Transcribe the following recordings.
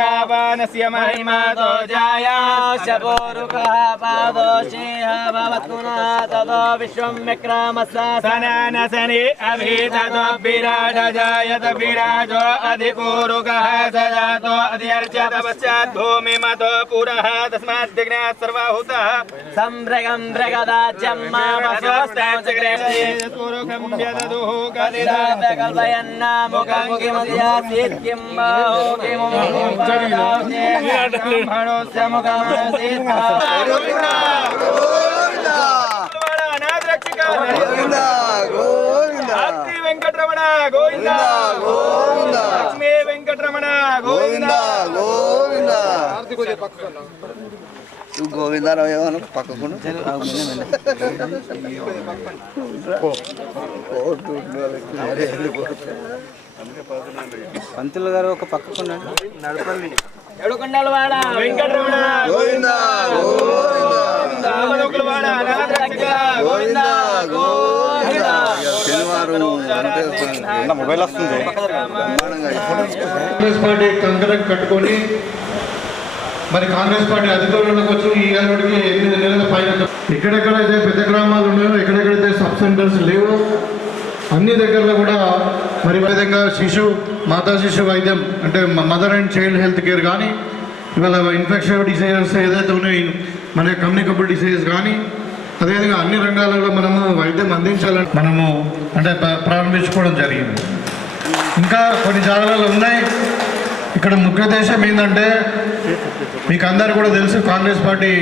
रावणस्य महिमातो जायाशपोरुकः पादोषेह भवत्पुनः ततो विश्वं विक्रमस्सनसने अभिततो विराट जायत विराजो अधिपूरुकः स जातो अधिर्चत पश्चात् भूमिमतो पुरः तस्मात् दिग्नात् सर्वभूतः सम्भ्रगं भ्रगदाज्यं मामस्वस्तं चक्रेषे पूरुकं यददुः कदिदात कल्पयन्ना मुखं किमध्यासीत् किं बाहो వెంకటరమణ గోవింద గోవింద లక్ష్మీ వెంకటరమణ గోవింద గోవింద గోవిందరావు ఏమన్నా పక్కకుండా పంతులు గారు ఒక పక్కకుండా నడపండి ఎడుకొండలవాడ వెంకటరమణ గోవింద గోవింద రామలోకలవాడ నారక్షక గోవింద గోవింద శనివారం మొబైల్ వస్తుంది కాంగ్రెస్ పార్టీ కంకణం కట్టుకొని మరి కాంగ్రెస్ పార్టీ అధికారంలోకి వచ్చి ఈ ఏడాదికి 8 నెలల పైన ఎక్కడెక్కడైతే పెద్ద గ్రామాలు ఉన్నాయో ఎక్కడెక్కడైతే సబ్ సెంటర్స్ లేవో అన్ని దగ్గరలో కూడా మరి విధంగా మాతా శిశు వైద్యం అంటే mother and child health care కానీ ఇవాళ ఇన్ఫెక్షన్ డిసీజెస్ ఏదైతే ఉన్నాయో మన కమ్యూనికబుల్ డిసీజెస్ కానీ అదేవిధంగా అన్ని రంగాలలో మనము వైద్యం అందించాలని మనము అంటే ప్రారంభించుకోవడం జరిగింది. ఇంకా కొన్ని జాగాలలో ఉన్నాయి. ఇక్కడ ముఖ్య ఉద్దేశం ఏంటంటే మీకు అందరు కూడా తెలుసు, కాంగ్రెస్ పార్టీ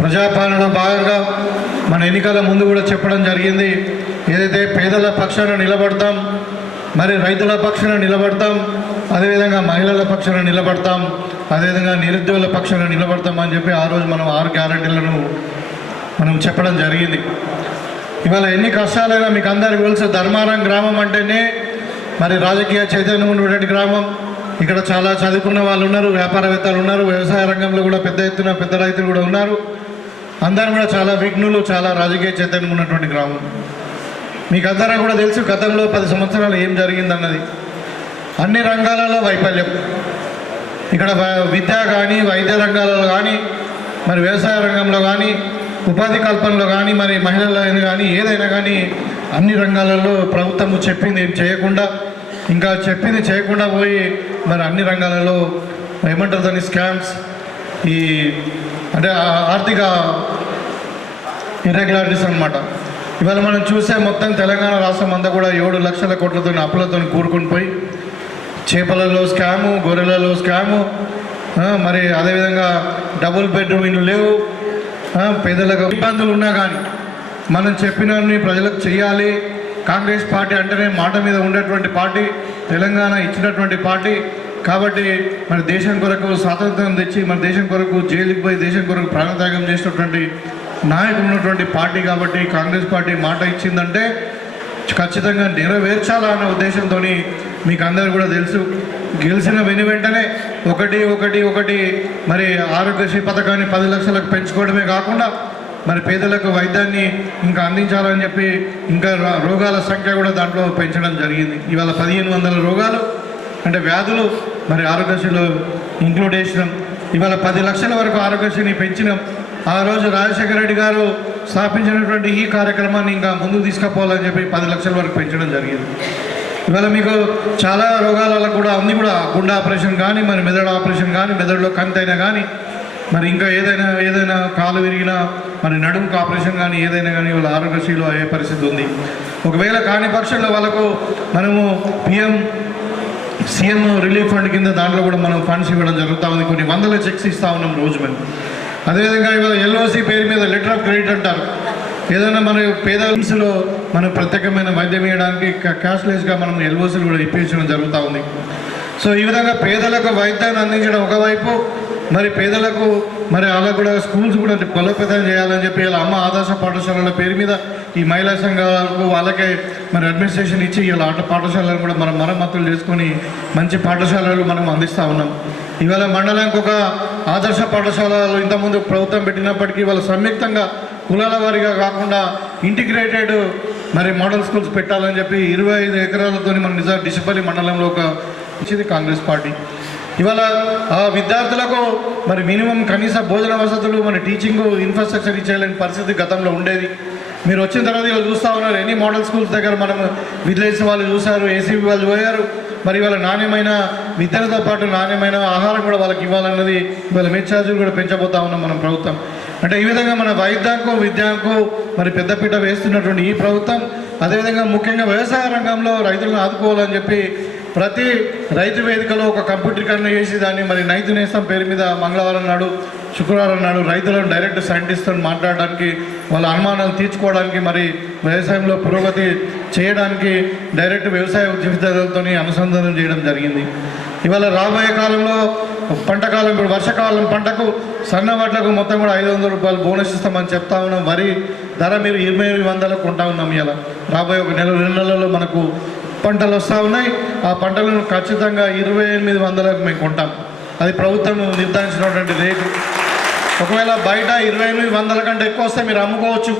ప్రజాపాలనలో భాగంగా మన ఎన్నికల ముందు కూడా చెప్పడం జరిగింది. ఏదైతే పేదల పక్షాన నిలబడతాం, మరి రైతుల పక్షాన నిలబడతాం, అదేవిధంగా మహిళల పక్షాన నిలబడతాం, అదేవిధంగా నిరుద్యోగుల పక్షాన నిలబడతాం అని చెప్పి ఆ రోజు మనం 6 గ్యారెంటీలను మనం చెప్పడం జరిగింది. ఇవాళ ఎన్ని కష్టాలైనా మీకు అందరికీ తెలుసు, ధర్మారం గ్రామం అంటేనే మరి రాజకీయ చైతన్యం ఉన్నటువంటి గ్రామం. ఇక్కడ చాలా చదువుకున్న వాళ్ళు ఉన్నారు, వ్యాపారవేత్తలు ఉన్నారు, వ్యవసాయ రంగంలో కూడా పెద్ద ఎత్తున పెద్ద రైతులు కూడా ఉన్నారు. అందరూ కూడా చాలా విఘ్నులు, చాలా రాజకీయ చైతన్యం ఉన్నటువంటి గ్రామం. మీకు అందరూ కూడా తెలుసు గతంలో 10 సంవత్సరాలు ఏం జరిగిందన్నది. అన్ని రంగాలలో వైఫల్యం. ఇక్కడ విద్య కానీ, వైద్య రంగాలలో కానీ, మరి వ్యవసాయ రంగంలో కానీ, ఉపాధి కల్పనలో కానీ, మరి మహిళలైన కానీ ఏదైనా కానీ అన్ని రంగాలలో ప్రభుత్వము చెప్పింది చేయకుండా, ఇంకా చెప్పింది చేయకుండా పోయి మరి అన్ని రంగాలలో ఏమంటారు దాన్ని స్కామ్స్, ఈ అంటే ఆర్థిక ఇర్రెగ్యులారిటీస్ అనమాట. ఇవాళ మనం చూసే మొత్తం తెలంగాణ రాష్ట్రం అంతా కూడా 7 లక్షల కోట్లతో అప్పులతో కూరుకుని పోయి చేపలలో స్కాము, గొర్రెలలో స్కాము, మరి అదేవిధంగా డబుల్ బెడ్రూమ్ ఇల్లు లేవు. పేదలకు ఇబ్బందులు ఉన్నా కానీ మనం చెప్పినవన్నీ ప్రజలకు చేయాలి. కాంగ్రెస్ పార్టీ అంటేనే మాట మీద ఉండేటువంటి పార్టీ, తెలంగాణ ఇచ్చినటువంటి పార్టీ. కాబట్టి మన దేశం కొరకు స్వాతంత్రం తెచ్చి మన దేశం కొరకు జైలుకి పోయి దేశం కొరకు ప్రాణత్యాగం చేసినటువంటి నాయకులు ఉన్నటువంటి పార్టీ. కాబట్టి కాంగ్రెస్ పార్టీ మాట ఇచ్చిందంటే ఖచ్చితంగా నెరవేర్చాలన్న ఉద్దేశంతో మీకు అందరూ కూడా తెలుసు, గెలిచిన వెంటనే ఒకటి మరి ఆరోగ్యశ్రీ పథకాన్ని 10 లక్షలకు పెంచుకోవడమే కాకుండా మరి పేదలకు వైద్యాన్ని ఇంకా అందించాలని చెప్పి ఇంకా రోగాల సంఖ్య కూడా దాంట్లో పెంచడం జరిగింది. ఇవాళ 1500 రోగాలు అంటే వ్యాధులు మరి ఆరోగ్యశ్రీలో ఇంక్లూడ్ చేసినాం. ఇవాళ 10 లక్షల వరకు ఆరోగ్యశ్రీని పెంచినాం. ఆ రోజు రాజశేఖర రెడ్డి గారు స్థాపించినటువంటి ఈ కార్యక్రమాన్ని ఇంకా ముందుకు తీసుకుపోవాలని చెప్పి 10 లక్షల వరకు పెంచడం జరిగింది. ఇవాళ మీకు చాలా రోగాలలో కూడా అన్నీ కూడా గుండె ఆపరేషన్ కానీ, మరి మెదడు ఆపరేషన్ కానీ, మెదడులో కంతైనా కానీ, మరి ఇంకా ఏదైనా కాలు విరిగినా, మరి నడుముకు ఆపరేషన్ కానీ ఏదైనా కానీ వాళ్ళ ఆరోగ్యశ్రీలో అయ్యే పరిస్థితి ఉంది. ఒకవేళ కాని పక్షంలో వాళ్ళకు మనము సీఎం రిలీఫ్ ఫండ్ కింద దాంట్లో కూడా మనం ఫండ్స్ ఇవ్వడం జరుగుతూ ఉంది. కొన్ని వందల చెక్స్ ఇస్తూ ఉన్నాం రోజు మేము. అదేవిధంగా ఇవాళ ఎల్ఓసి పేరు మీద లెటర్ ఆఫ్ క్రెడిట్ అంటారు. ఏదైనా మన పేదలో మనం ప్రత్యేకమైన వైద్యం ఇవ్వడానికి క్యాష్లెస్గా మనం ఎల్ఓసీలు కూడా ఇప్పించడం జరుగుతూ ఉంది. సో ఈ విధంగా పేదలకు వైద్యాన్ని అందించడం ఒకవైపు, మరి పేదలకు మరి అలా కూడా స్కూల్స్ కూడా బలోపేతం చేయాలని చెప్పి ఇలా అమ్మ ఆదర్శ పాఠశాలల పేరు మీద ఈ మహిళా సంఘాలకు వాళ్ళకే మరి అడ్మినిస్ట్రేషన్ ఇచ్చి ఇలా పాఠశాలను కూడా మనం మరమ్మతులు చేసుకొని మంచి పాఠశాలలు మనం అందిస్తూ ఉన్నాం. ఇవాళ మండలానికి ఒక ఆదర్శ పాఠశాలలు ఇంతకుముందు ప్రభుత్వం పెట్టినప్పటికీ ఇవాళ సంయుక్తంగా కులాల వారీగా కాకుండా ఇంటిగ్రేటెడ్ మరి మోడల్ స్కూల్స్ పెట్టాలని చెప్పి 25 ఎకరాలతో మన డిసిపల్లి మండలంలో ఒక ఇచ్చింది కాంగ్రెస్ పార్టీ. ఇవాళ ఆ విద్యార్థులకు మరి మినిమం కనీస భోజన వసతులు మరి టీచింగ్ ఇన్ఫ్రాస్ట్రక్చర్ ఇచ్చేయాలని పరిస్థితి గతంలో ఉండేది. మీరు వచ్చిన తర్వాత ఇలా చూస్తూ ఉన్నారు, ఎన్ని మోడల్ స్కూల్స్ దగ్గర మనం విజిలెన్స్ వాళ్ళు చూశారు, ఏసీబీ వాళ్ళు పోయారు. మరి ఇవాళ నాణ్యమైన విద్యలతో పాటు నాణ్యమైన ఆహారం కూడా వాళ్ళకి ఇవ్వాలన్నది ఇవాళ మెయిన్ ఛార్జీలు కూడా పెంచబోతా ఉన్నాం మనం ప్రభుత్వం. అంటే ఈ విధంగా మన వైద్యానికి విద్యకు మరి పెద్దపీట వేస్తున్నటువంటి ఈ ప్రభుత్వం అదేవిధంగా ముఖ్యంగా వ్యవసాయ రంగంలో రైతులను ఆదుకోవాలని చెప్పి ప్రతి రైతు వేదికలో ఒక కంప్యూటరీకరణ చేసి దాన్ని మరి రైతు నేస్తం పేరు మీద మంగళవారం నాడు శుక్రవారం నాడు రైతులను డైరెక్ట్ సైంటిస్ట్తో మాట్లాడడానికి వాళ్ళ అనుమానాలు తీర్చుకోవడానికి మరి వ్యవసాయంలో పురోగతి చేయడానికి డైరెక్ట్ వ్యవసాయ ఉద్యోగులతో అనుసంధానం చేయడం జరిగింది. ఇవాళ రాబోయే కాలంలో పంటకాలం ఇప్పుడు వర్షాకాలం పంటకు సన్న వడ్లకు మొత్తం కూడా 500 రూపాయలు బోనస్ ఇస్తామని చెప్తా ఉన్నాం. వరి ధర మీరు 2800 కొంటా ఉన్నాం. ఇలా రాబోయే ఒక నెల 2 నెలల్లో మనకు పంటలు వస్తూ ఉన్నాయి. ఆ పంటలను ఖచ్చితంగా 2800 మేము కొంటాం. అది ప్రభుత్వం నిర్ధారించినటువంటి రేటు. ఒకవేళ బయట 2800 కంటే ఎక్కువ వస్తే మీరు అమ్ముకోవచ్చు,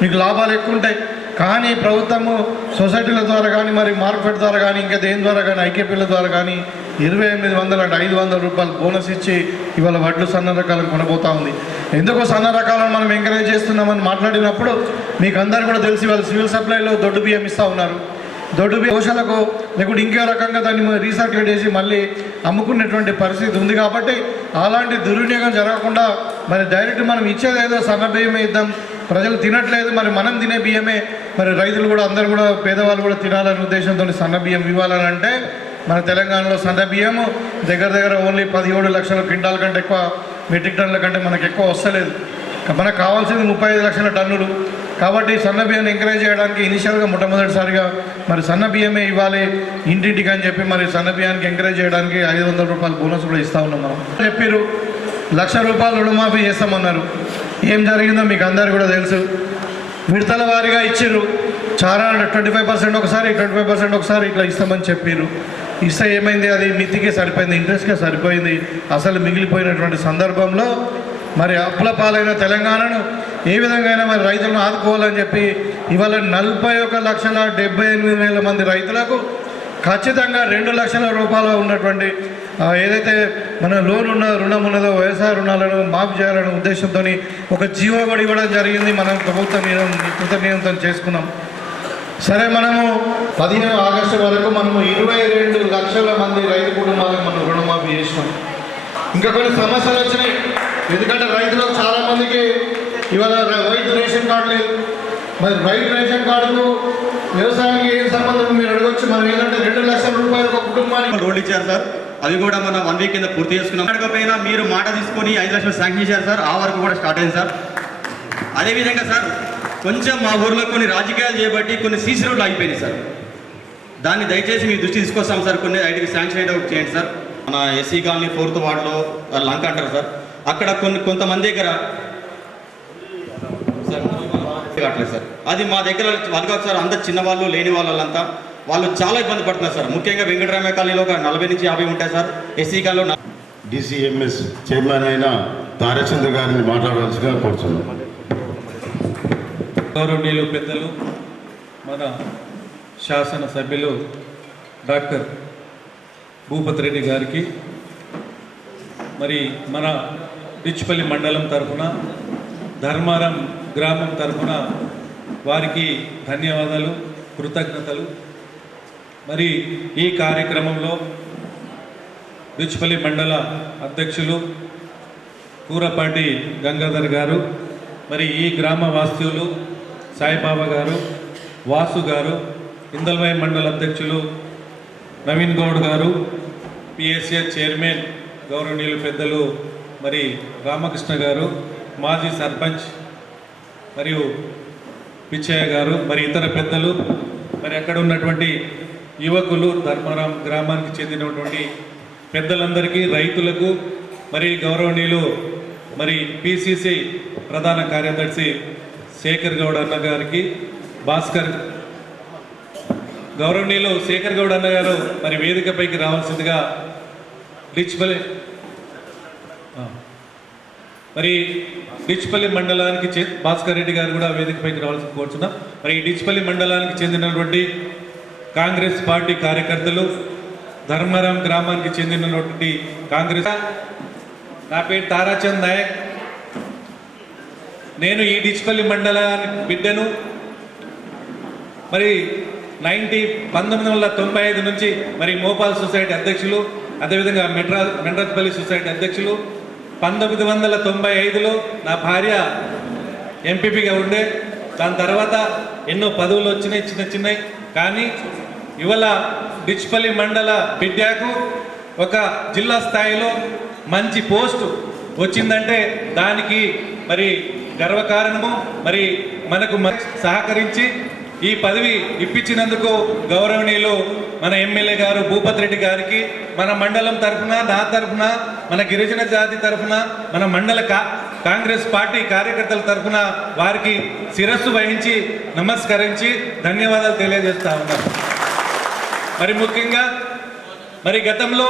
మీకు లాభాలు ఎక్కువ ఉంటాయి. కానీ ప్రభుత్వము సొసైటీల ద్వారా కానీ మరి మార్కెట్ ద్వారా కానీ ఇంకా దేని ద్వారా కానీ ఐకేపీల ద్వారా కానీ 2800 అంటే 500 రూపాయలు బోనస్ ఇచ్చి ఇవాళ వడ్లు సన్న రకాలను కొనబోతూ ఉంది. ఎందుకో సన్న రకాలను మనం ఎంకరేజ్ చేస్తున్నామని మాట్లాడినప్పుడు మీకు అందరూ కూడా తెలిసి వాళ్ళు సివిల్ సప్లైలో దొడ్డు బియ్యం ఇస్తూ ఉన్నారు. దొడ్డు దోషలకు లేకుంటే ఇంకో రకంగా దాన్ని రీసర్క్యులేట్ చేసి మళ్ళీ అమ్ముకునేటువంటి పరిస్థితి ఉంది. కాబట్టి అలాంటి దుర్వినియోగం జరగకుండా మరి డైరెక్ట్ మనం ఇచ్చేది ఏదో సన్న బియ్యమే ఇద్దాం, ప్రజలు తినట్లేదు మరి మనం తినే బియ్యమే మరి రైతులు కూడా అందరూ కూడా పేదవాళ్ళు కూడా తినాలనే ఉద్దేశంతో సన్న బియ్యం ఇవ్వాలని అంటే మన తెలంగాణలో సన్న బియ్యము దగ్గర ఓన్లీ 17 లక్షల క్వింటాల కంటే ఎక్కువ మెట్రిక్ టన్నుల కంటే మనకు ఎక్కువ వస్తలేదు. మనకు కావాల్సింది 35 లక్షల టన్నులు. కాబట్టి సన్న బియ్యాన్ని ఎంకరేజ్ చేయడానికి ఇనిషియల్గా మొట్టమొదటిసారిగా మరి సన్న బియ్యమే ఇవ్వాలి ఇంటింటికి అని చెప్పి మరి సన్న బియ్యానికి ఎంకరేజ్ చేయడానికి 500 రూపాయలు బోనస్ కూడా ఇస్తూ ఉన్నాం. మనం చెప్పారు 1,00,000 రూపాయలు రుణమాఫీ చేస్తామన్నారు. ఏం జరిగిందో మీకు అందరు కూడా తెలుసు. విడతల వారీగా ఇచ్చిర్రు. చాలా 25% ఒకసారి 25% ఒకసారి ఇట్లా ఇస్తామని చెప్పారు. ఇస్తే ఏమైంది, అది మితికే సరిపోయింది, ఇంట్రెస్ట్గా సరిపోయింది. అసలు మిగిలిపోయినటువంటి సందర్భంలో మరి అప్పుల పాలైన తెలంగాణను ఏ విధంగా అయినా మరి రైతులను ఆదుకోవాలని చెప్పి ఇవాళ 41,78,000 మంది రైతులకు ఖచ్చితంగా 2 లక్షల రూపాయలు ఉన్నటువంటి ఏదైతే మన లోన్ ఉన్న రుణం ఉన్నదో వ్యవసాయ రుణాలను మాఫీ చేయాలనే ఉద్దేశంతో ఒక జీవో కూడా ఇవ్వడం జరిగింది. మనం ప్రభుత్వం కృతజ్ఞతతో చేసుకున్నాం. సరే, మనము 15 ఆగస్టు వరకు మనము 22 లక్షల మంది రైతు కుటుంబాలకు మనం రుణమాఫీ చేసినాం. ఇంకా కొన్ని సమస్యలు వచ్చినాయి. ఎందుకంటే రైతులకు చాలామందికి ఇవాళ రైతు రేషన్ కార్డు లేదు. మరి రైతు రేషన్ కార్డుకు వ్యవసాయానికి ఏం సంబంధం మీరు అడగొచ్చు. మనం ఏంటంటే 2 లక్షల రూపాయలు ఒక కుటుంబానికి రోడ్లు ఇచ్చారు సార్. అవి కూడా మన 1 వీక్ కింద పూర్తి చేసుకున్నాం. అడగకపోయినా మీరు మాట తీసుకొని 5 లక్షలు శాంక్షన్ చేశారు సార్. ఆ వరకు కూడా స్టార్ట్ అయింది సార్. అదేవిధంగా సార్ కొంచెం మా ఊర్లో కొన్ని రాజకీయాలు చేయబట్టి కొన్ని సీసీ రోడ్లు ఆగిపోయినాయి సార్. దాన్ని దయచేసి మీ దృష్టి తీసుకొస్తాం సార్. కొన్ని ఐటికి శాంక్షన్ అయితే చేయండి సార్. మన ఎస్సీ కాలనీ 4th వార్డులో లంక అంటారు సార్. అక్కడ కొంతమంది దగ్గర కావట్లేదు సార్. అది మా దగ్గర వాళ్ళకి సార్ అందరు చిన్నవాళ్ళు లేని వాళ్ళంతా వాళ్ళు చాలా ఇబ్బంది పడుతున్నారు సార్. ముఖ్యంగా వెంకటరామయ్య కాలనీలో ఒక 40 నుంచి 50 ఉంటాయి సార్. ఎస్సీ కాలనీలో DCMS చైర్మన్ అయిన తారచంద్ర గారిని మాట్లాడవలసిగా కోరుతున్నాం. గౌరవనీయులు పెద్దలు మన శాసనసభ్యులు డాక్టర్ భూపతి రెడ్డి గారికి మరి మన డిచ్పల్లి మండలం తరఫున ధర్మారం గ్రామం తరఫున వారికి ధన్యవాదాలు, కృతజ్ఞతలు. మరి ఈ కార్యక్రమంలో డిచ్పల్లి మండల అధ్యక్షులు కూరపాటి గంగాధర్ గారు, మరి ఈ గ్రామ వాస్తవ్యులు సాయిబాబా గారు, వాసు గారు, ఇందల్వై మండల అధ్యక్షులు నవీన్ గౌడ్ గారు, PSA చైర్మన్ గౌరవనీయులు పెద్దలు మరి రామకృష్ణ గారు, మాజీ సర్పంచ్ మరియు పిచ్చయ్య గారు, మరి ఇతర పెద్దలు, మరి అక్కడ ఉన్నటువంటి యువకులు, ధర్మారం గ్రామానికి చెందినటువంటి పెద్దలందరికీ, రైతులకు, మరి గౌరవనీయులు మరి PCC ప్రధాన కార్యదర్శి శేఖర్ గౌడ్ అన్న గారికి, భాస్కర్ గౌరవనీయులు శేఖర్ గౌడ్ అన్న గారు మరి వేదికపైకి రావాల్సిందిగా డిచ్పల్లి మరి డిచ్పల్లి మండలానికి భాస్కర్ రెడ్డి గారు కూడా వేదికపైకి రావాల్సి కోరుచున్నాం. మరి ఈ డిచ్పల్లి మండలానికి చెందినటువంటి కాంగ్రెస్ పార్టీ కార్యకర్తలు, ధర్మారం గ్రామానికి చెందినటువంటి కాంగ్రెస్, నా పేరు తారాచంద్ నాయక్. నేను ఈ డిచ్పల్లి మండలానికి బిడ్డను. మరి 1995 నుంచి మరి మోపాల్ సొసైటీ అధ్యక్షులు, అదేవిధంగా మెండ్రత్పల్లి సొసైటీ అధ్యక్షులు. 1995లో నా భార్య ఎంపీపీగా ఉండే. దాని తర్వాత ఎన్నో పదవులు వచ్చినాయి, చిన్న చిన్నవి. కానీ ఇవాళ డిచ్పల్లి మండల బిడ్డకు ఒక జిల్లా స్థాయిలో మంచి పోస్టు వచ్చిందంటే దానికి మరి గర్వకారణము. మరి మనకు సహకరించి ఈ పదవి ఇప్పించినందుకు గౌరవనీయులు మన ఎమ్మెల్యే గారు భూపతి రెడ్డి గారికి, మన మండలం తరఫున, నా తరఫున, మన గిరిజన జాతి తరఫున, మన మండల కాంగ్రెస్ పార్టీ కార్యకర్తల తరఫున వారికి శిరస్సు వహించి నమస్కరించి ధన్యవాదాలు తెలియజేస్తా ఉన్నాను. మరి ముఖ్యంగా మరి గతంలో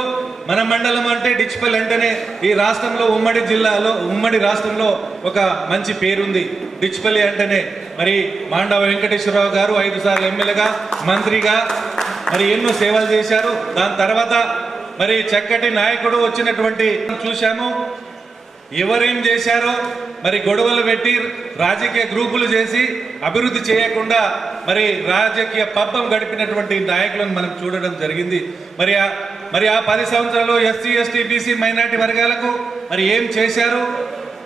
మన మండలం అంటే డిచ్పల్లి అంటేనే ఈ రాష్ట్రంలో ఉమ్మడి రాష్ట్రంలో ఒక మంచి పేరుంది. డిచ్పల్లి అంటేనే మరి మాండవ వెంకటేశ్వరరావు గారు 5 సార్లు ఎమ్మెల్యేగా, మంత్రిగా మరి ఎన్నో సేవలు చేశారు. దాని తర్వాత మరి చక్కటి నాయకుడు వచ్చినటువంటి చూశాము. ఎవరేం చేశారో మరి గొడవలు పెట్టి రాజకీయ గ్రూపులు చేసి అభివృద్ధి చేయకుండా మరి రాజకీయ పబ్బం గడిపినటువంటి నాయకులను మనం చూడడం జరిగింది. మరి ఆ 10 సంవత్సరాలు ఎస్సీ, ఎస్టీ, బీసీ, మైనార్టీ వర్గాలకు మరి ఏం చేశారు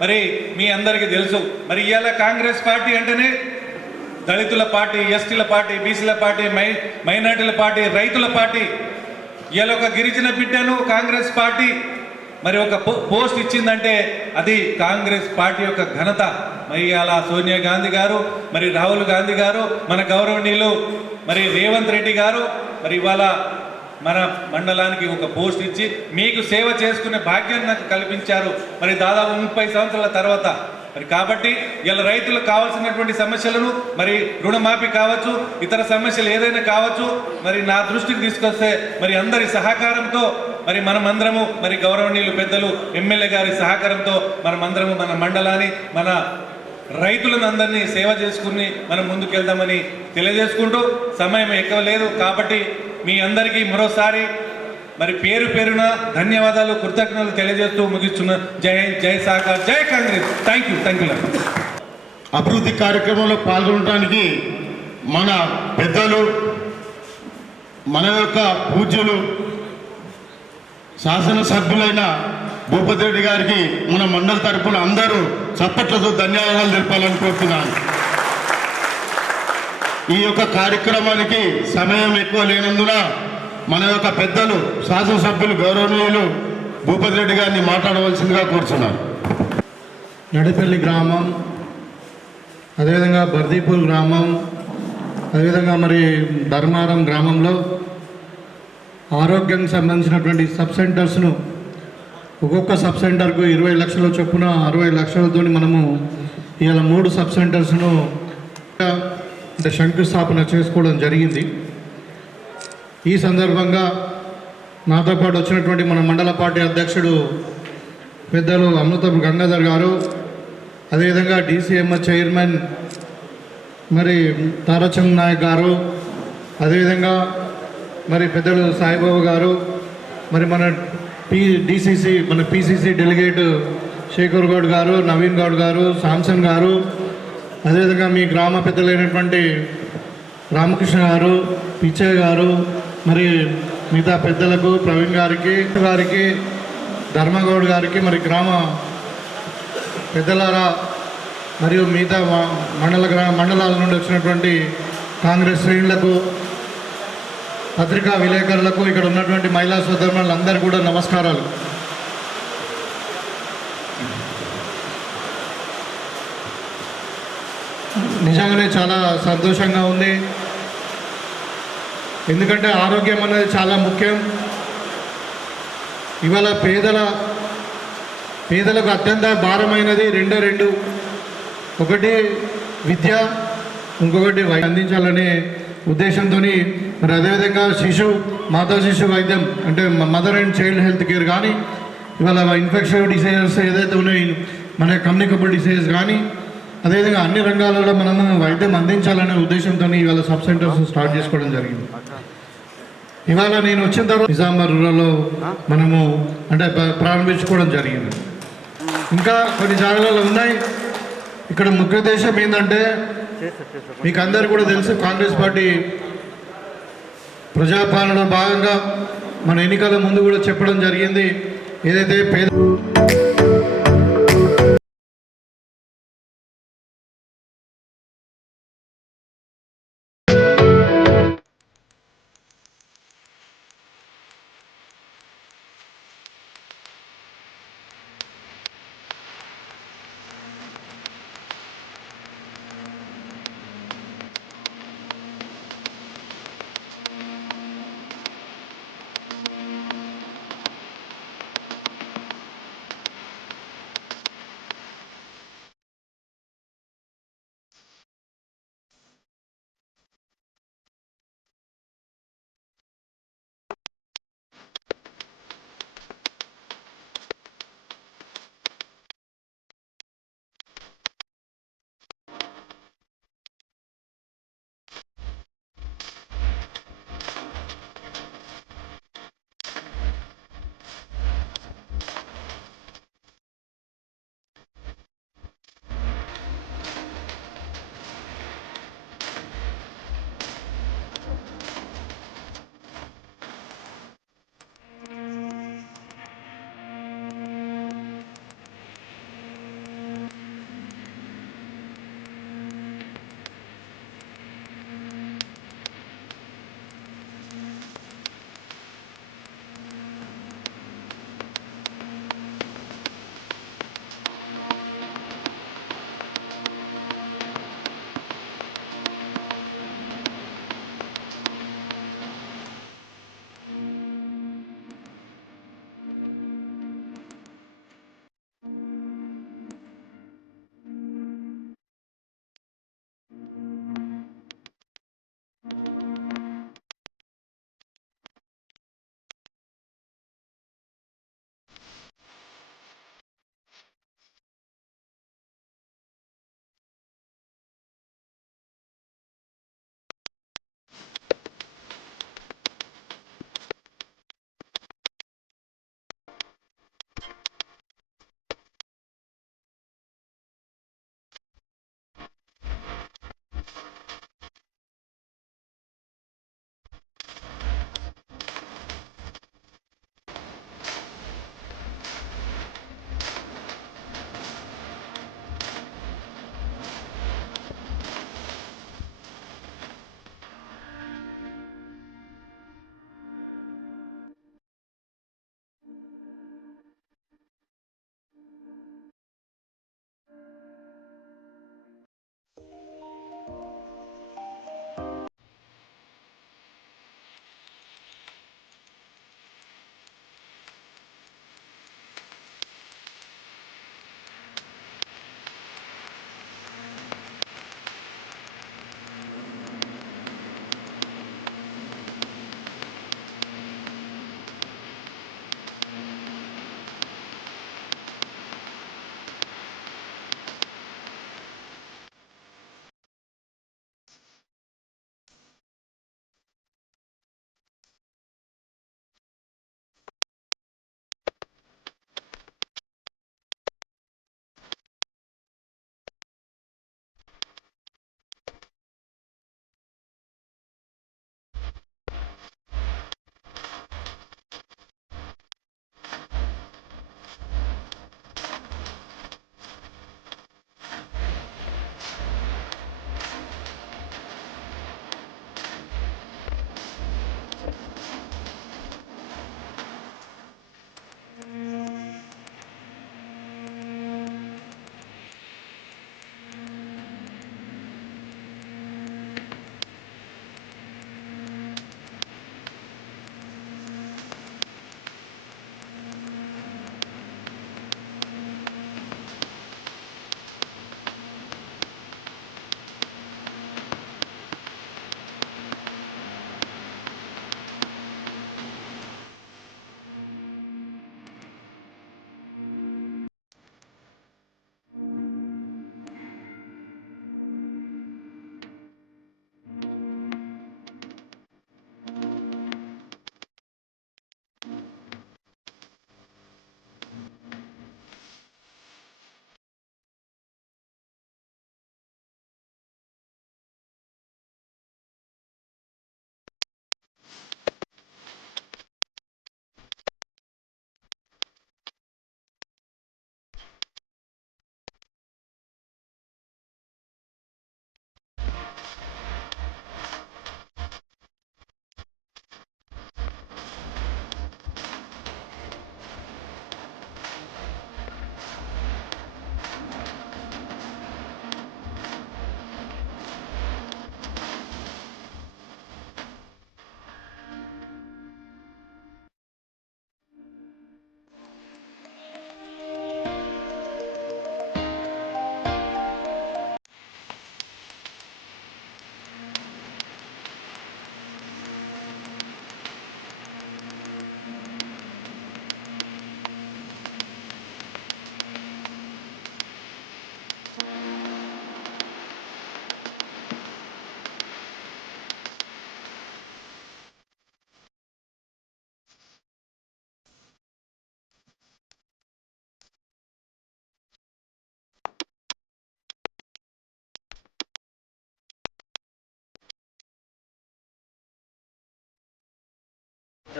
మరి మీ అందరికీ తెలుసు. మరి ఇవాళ కాంగ్రెస్ పార్టీ అంటేనే దళితుల పార్టీ, ఎస్టీల పార్టీ, బీసీల పార్టీ, మైనార్టీల పార్టీ, రైతుల పార్టీ. ఇవాళ ఒక గిరిజన బిడ్డను కాంగ్రెస్ పార్టీ మరి ఒక పోస్ట్ ఇచ్చిందంటే అది కాంగ్రెస్ పార్టీ యొక్క ఘనత. మరి అలా సోనియా గాంధీ గారు, మరి రాహుల్ గాంధీ గారు, మన గౌరవనీయులు మరి రేవంత్ రెడ్డి గారు మరి ఇవాళ మన మండలానికి ఒక పోస్ట్ ఇచ్చి మీకు సేవ చేసుకునే భాగ్యాన్ని నాకు కల్పించారు. మరి దాదాపు 30 సంవత్సరాల తర్వాత మరి కాబట్టి ఇలా రైతులకు కావాల్సినటువంటి సమస్యలను మరి రుణమాఫీ కావచ్చు, ఇతర సమస్యలు ఏదైనా కావచ్చు, మరి నా దృష్టికి తీసుకొస్తే మరి అందరి సహకారంతో మరి మనమందరము మరి గౌరవనీయులు పెద్దలు ఎమ్మెల్యే గారి సహకారంతో మనమందరము మన మండలాన్ని, మన రైతులను అందరినీ సేవ చేసుకుని మనం ముందుకెళ్దామని తెలియజేసుకుంటూ, సమయం ఎక్కువ లేదు కాబట్టి మీ అందరికీ మరోసారి మరి పేరు పేరున ధన్యవాదాలు, కృతజ్ఞతలు తెలియజేస్తూ ముగిస్తున్న. జై హింద్, జై సహకార్, జై కాంగ్రెస్. Thank you. అభివృద్ధి కార్యక్రమంలో పాల్గొనడానికి మన పెద్దలు, మన యొక్క పూజ్యులు, శాసనసభ్యులైన భూపతి రెడ్డి గారికి మన మండల తరపున అందరూ చప్పట్లతో ధన్యవాదాలు తెలపాలని కోరుతున్నాను. ఈ యొక్క కార్యక్రమానికి సమయం ఎక్కువ లేనందున మన యొక్క పెద్దలు, శాసనసభ్యులు, గౌరవనీయులు భూపతి రెడ్డి గారిని మాట్లాడవలసిందిగా కోరుతున్నాను. నడిపల్లి గ్రామం, అదేవిధంగా బర్దీపూర్ గ్రామం, అదేవిధంగా మరి ధర్మారం గ్రామంలో ఆరోగ్యానికి సంబంధించినటువంటి సబ్ సెంటర్స్ను ఒక్కొక్క సబ్ సెంటర్కు 20 లక్షల చొప్పున 60 లక్షలతో మనము ఇవాళ 3 సబ్ సెంటర్స్ను శంకుస్థాపన చేసుకోవడం జరిగింది. ఈ సందర్భంగా నాతో పాటు వచ్చినటువంటి మన మండల పార్టీ అధ్యక్షుడు పెద్దలు అమృతపు గంగాధర్ గారు, అదేవిధంగా DCMS చైర్మన్ మరి తారాచంద్ నాయక్ గారు, అదేవిధంగా మరి పెద్దలు సాయిబాబు గారు, మరి మన PCC డెలిగేట్ శేఖర్ గౌడ్ గారు, నవీన్ గౌడ్ గారు, శాంసన్ గారు, అదేవిధంగా మీ గ్రామ పెద్దలైనటువంటి రామకృష్ణ గారు, పిచ్చయ్య గారు, మరి మిగతా పెద్దలకు ప్రవీణ్ గారికి ధర్మగౌడ్ గారికి, మరి గ్రామ పెద్దలారా మరియు మిగతా మండలాల నుండి వచ్చినటువంటి కాంగ్రెస్ శ్రేణులకు, పత్రికా విలేకరులకు, ఇక్కడ ఉన్నటువంటి మహిళా సోదరులందరూ కూడా నమస్కారాలు. నిజంగానే చాలా సంతోషంగా ఉంది. ఎందుకంటే ఆరోగ్యం అనేది చాలా ముఖ్యం. ఇవాళ పేదలకు అత్యంత భారమైనది రెండు. ఒకటి విద్య, ఇంకొకటి అందించాలనే ఉద్దేశంతో మరి అదేవిధంగా మాతా శిశు వైద్యం అంటే mother and child health care కానీ ఇవాళ ఇన్ఫెక్షన్ డిసీజెస్ ఏదైతే ఉన్నాయో మన కమ్యూనికబుల్ డిసీజెస్ కానీ అదేవిధంగా అన్ని రంగాలలో మనము వైద్యం అందించాలనే ఉద్దేశంతో ఇవాళ సబ్ సెంటర్స్ స్టార్ట్ చేసుకోవడం జరిగింది. ఇవాళ నేను వచ్చిన తర్వాత నిజామాబాద్ రూరల్లో మనము అంటే ప్రారంభించుకోవడం జరిగింది. ఇంకా కొన్ని జాగాలలో ఉన్నాయి. ఇక్కడ ముఖ్య ఉద్దేశం ఏంటంటే మీకు అందరు కూడా తెలుసు, కాంగ్రెస్ పార్టీ ప్రజాపాలనలో భాగంగా మన ఎన్నికల ముందు కూడా చెప్పడం జరిగింది, ఏదైతే పేద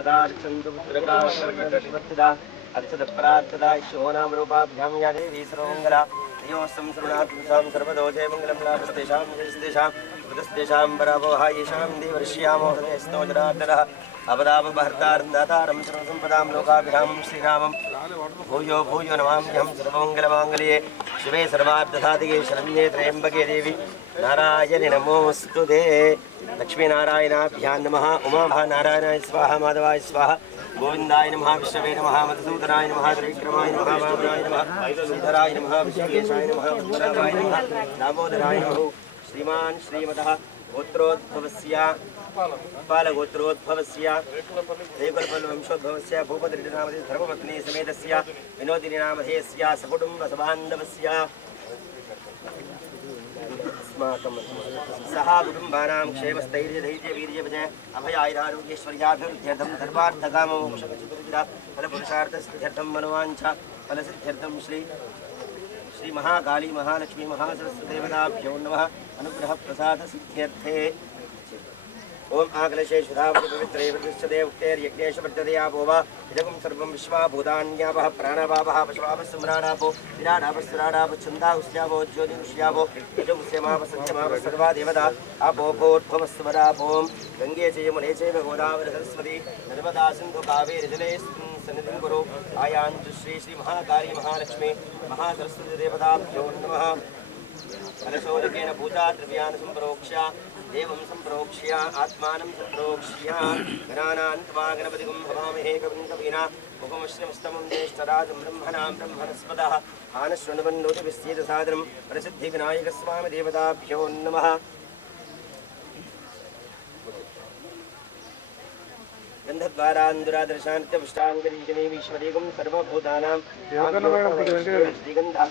सदार्चन्तु पुत्रकावर्तदा अर्चत प्रार्थदा शोनाम रूपाभ्यां या देवी सर्वमङ्गला योऽस्तं सर्वनाथं सर्वदो जयमङ्गलं लाभस्तेषां जयस्तेषां कृतस्तेषां पराभवः येषां देवर्ष्यामो हृदयस्तो जनार्दनः अपदापहर्तारं दातारं सर्वसम्पदां लोकाभिरामं श्रीरामं भूयो भूयो नमाम्यहं सर्वमङ्गलमाङ्गल्ये शिवे सर्वार्थसाधिके शरण्ये त्र्यम्बके देवी नारायणे नमोऽस्तुते लक्ष्मीनारायणाभ्यां नमः उमाभानारायणाय स्वाहा माधवाय स्वाहा गोविंदाय नमः विष्णवे नमः मधुसूदनाय नमः त्रिविक्रमाय नमः वामनाय नमः श्रीधराय नमः विश्वेशाय नमः उत्तराय नमः दामोदराय नमः श्रीमान् श्रीमतः गोत्रोद्भवस्य बालगोत्रोद्भवस्य देवकुलवंशोद्भवस्य भूपतिनामधेय धर्मपत्नी समेतस्य विनोदिनीनामधेयस्य सकुटुम्बसबान्धवस्य अस्माकं सह कुटुम्बानां क्षेमस्थैर्यधैर्यवीर्यविजय अभयाैरारोग्यैश्वर्याभिवृद्ध्यर्थं धर्मार्थकाममोक्षगतिर्विदा फलपुरुषार्थसिद्ध्यर्थं मनोवाञ्छा फलसिद्ध्यर्थं श्री महाकाली महालक्ष्मी महासरस्वतीदेवताभ्यो नमः अनुग्रहप्रसादसिद्ध्यर्थे ओम आकलशेषुधावति पवित्रे प्रतिष्ठते उक्तेर्यज्ञेश वर्तते वा इदगुं सर्वं विश्वाभूतान्यावः प्राणवावः पशवापस्सम्राणापो विराडापस्सुराडापच्छन्दा उस्यावो ज्योतिरुष्यावो इदमुस्यमापसत्यमाप सर्वा देवता आपोपोद्भवस्वरापों गंगे च यमुने चैव गोदावरी सरस्वती नर्मदा सिन्धु कावेरी जले सन्निधिं कुरु आयान्तु श्री महाकाली महालक्ष्मी महासरस्वती देवताभ्यो नमः कलशोदकेन पूजा द्रव्यान् सम्प्रोक्ष्य देवं सम्प्रोक्ष्य आत्मानं सम्प्रोक्ष्य गणानान्त्वा गणपतिगुं भवामहे कविं कवीना मुखमश्रमस्तमं ज्येष्ठराजं ब्रह्मणां ब्रह्मणस्पदः आनश्वनुबन्धोतिविस्तीतसादनं प्रसिद्धिविनायकस्वामी देवताभ्यो नमः गन्धद्वारान्दुरादर्शान्त्यपुष्टाङ्गरीजनेमीश्वरीगुं सर्वभूतानां श्रीगन्धा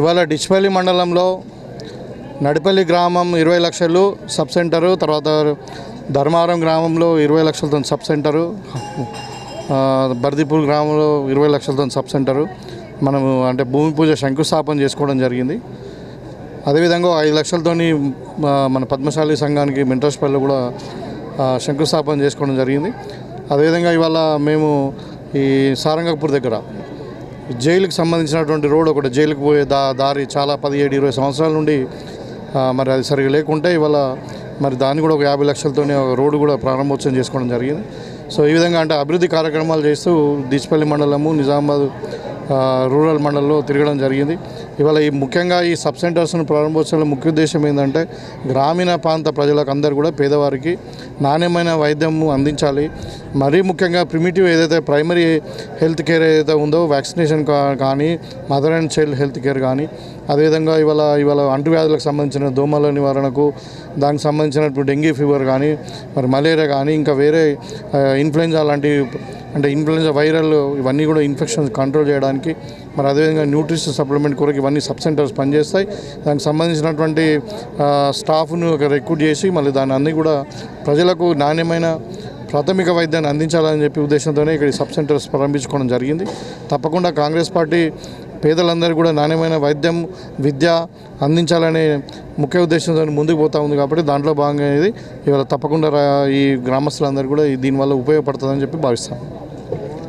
ఇవాళ డిచ్పల్లి మండలంలో నడిపల్లి గ్రామం 20 లక్షలు సబ్ సెంటరు, తర్వాత ధర్మారం గ్రామంలో 20 లక్షలతో సబ్ సెంటరు, బర్దిపూర్ గ్రామంలో 20 లక్షలతో సబ్ సెంటరు మనము అంటే భూమి పూజ శంకుస్థాపన చేసుకోవడం జరిగింది. అదేవిధంగా 5 లక్షలతోని మన పద్మశాలి సంఘానికి మెంటర్స్పల్లి కూడా శంకుస్థాపన చేసుకోవడం జరిగింది. అదేవిధంగా ఇవాళ మేము ఈ సారంగపూర్ దగ్గర జైలుకి సంబంధించినటువంటి రోడ్ ఒకటి జైలుకి పోయే దారి చాలా 17-20 సంవత్సరాల నుండి మరి అది సరిగా లేకుంటే ఇవాళ మరి దాన్ని కూడా ఒక 50 లక్షలతో రోడ్డు కూడా ప్రారంభోత్సవం చేసుకోవడం జరిగింది. సో ఈ విధంగా అంటే అభివృద్ధి కార్యక్రమాలు చేస్తూ డిచ్పల్లి మండలము నిజామాబాద్ రూరల్ మండలంలో తిరగడం జరిగింది. ఇవాళ ముఖ్యంగా ఈ సబ్ సెంటర్స్ను ప్రారంభోత్సవంలో ముఖ్య ఉద్దేశం ఏంటంటే గ్రామీణ ప్రాంత ప్రజలకు అందరూ కూడా పేదవారికి నాణ్యమైన వైద్యం అందించాలి. మరీ ముఖ్యంగా ప్రిమిటివ్ ఏదైతే ప్రైమరీ హెల్త్ కేర్ ఏదైతే ఉందో వ్యాక్సినేషన్ కానీ mother and child health care కానీ అదేవిధంగా ఇవాళ అంటువ్యాధులకు సంబంధించిన దోమల నివారణకు దానికి సంబంధించినటువంటి డెంగీ ఫీవర్ కానీ మరి మలేరియా కానీ ఇంకా వేరే ఇన్ఫ్లుయెంజా లాంటి అంటే ఇన్ఫ్లుయెంజా వైరల్ ఇవన్నీ కూడా ఇన్ఫెక్షన్స్ కంట్రోల్ చేయడానికి మరి అదేవిధంగా న్యూట్రిషన్ సప్లిమెంట్ కొరకు ఇవన్నీ సబ్ సెంటర్స్ పనిచేస్తాయి. దానికి సంబంధించినటువంటి స్టాఫ్ను రిక్రూట్ చేసి మళ్ళీ దాన్ని అన్నీ కూడా ప్రజలకు నాణ్యమైన ప్రాథమిక వైద్యాన్ని అందించాలని చెప్పి ఉద్దేశంతోనే ఇక్కడ సబ్ సెంటర్స్ ప్రారంభించుకోవడం జరిగింది. తప్పకుండా కాంగ్రెస్ పార్టీ పేదలందరూ కూడా నాణ్యమైన వైద్యం విద్య అందించాలనే ముఖ్య ఉద్దేశంతో ముందుకు పోతూ ఉంది. కాబట్టి దాంట్లో భాగంగా ఇది ఇవాళ తప్పకుండా ఈ గ్రామస్తులందరూ కూడా దీనివల్ల ఉపయోగపడుతుందని చెప్పి భావిస్తాం.